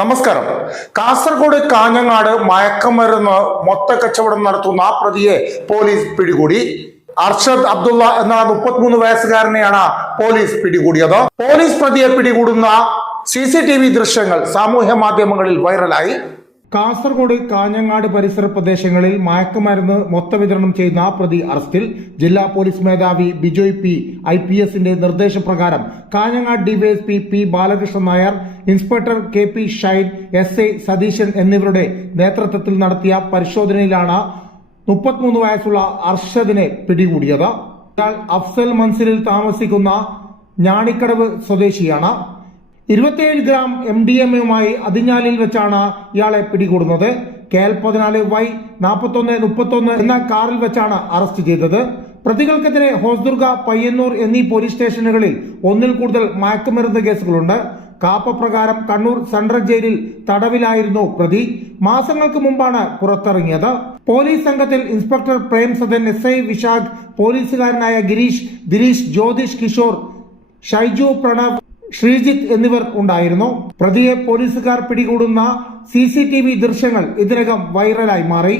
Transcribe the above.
നമസ്കാരം. കാസർഗോഡ് കാഞ്ഞങ്ങാട് മയക്കമരുന്ന് മൊത്തക്കച്ചവടം നടത്തുന്ന പ്രതിയെ പോലീസ് പിടികൂടി. അർഷദ് അബ്ദുള്ള എന്ന 33 വയസ്സുകാരനെയാണ് പോലീസ് പിടികൂടിയത്. പോലീസ് പ്രതിയെ പിടികൂടുന്ന CCTV ദൃശ്യങ്ങൾ സാമൂഹ്യ മാധ്യമങ്ങളിൽ വൈറലായി. കാസർഗോഡ് കാഞ്ഞങ്ങാട് പരിസര പ്രദേശങ്ങളിൽ മയക്കുമരുന്ന് മൊത്തവിതരണം ചെയ്യുന്ന പ്രതി അറസ്റ്റിൽ. ജില്ലാ പോലീസ് മേധാവി ബിജോയ് പി IPSന്റെ നിർദ്ദേശപ്രകാരം Kanhangad DYSP P Balakrishnan Nair, inspector KP Shine, SI Satheesan എന്നിവരുടെ നേതൃത്വത്തിൽ നടത്തിയ പരിശോധനയിലാണ് 33 വയസ്സുള്ള അർഷദിനെ പിടികൂടിയത്. ഇയാൾ അഫ്സൽ മൻസിലിൽ താമസിക്കുന്ന ഞാണിക്കടവ് സ്വദേശിയാണ്. 27 ഗ്രാം MDMA-യുമായി അതിഞ്ഞാലിൽ വെച്ചാണ് ഇയാളെ പിടികൂടുന്നത്. KL 14Y 4131 എന്ന കാറിൽ വെച്ചാണ് അറസ്റ്റ് ചെയ്തത്. പ്രതികൾക്കെതിരെ ഹോസ്ദുർഗ, പയ്യന്നൂർ എന്നീ പോലീസ് സ്റ്റേഷനുകളിൽ ഒന്നിൽ കൂടുതൽ മയക്കുമരുന്ന് കേസുകളുണ്ട്. കാപ്പ പ്രകാരം കണ്ണൂർ സെൻട്രൽ ജയിലിൽ തടവിലായിരുന്നു പ്രതി. മാസങ്ങൾക്ക് മുമ്പാണ് പുറത്തിറങ്ങിയത്. പോലീസ് സംഘത്തിൽ ഇൻസ്പെക്ടർ പ്രേം സദൻ, SI വിശാഖ്, പോലീസുകാരനായ ഗിരീഷ്, ദിലീഷ്, ജ്യോതിഷ്, കിഷോർ, ഷൈജു, പ്രണവ്, ശ്രീജിത്ത് എന്നിവർ ഉണ്ടായിരുന്നു. പ്രതിയെ പോലീസുകാർ പിടികൂടുന്ന CCTV ദൃശ്യങ്ങൾ ഇതിനകം വൈറലായി മാറി.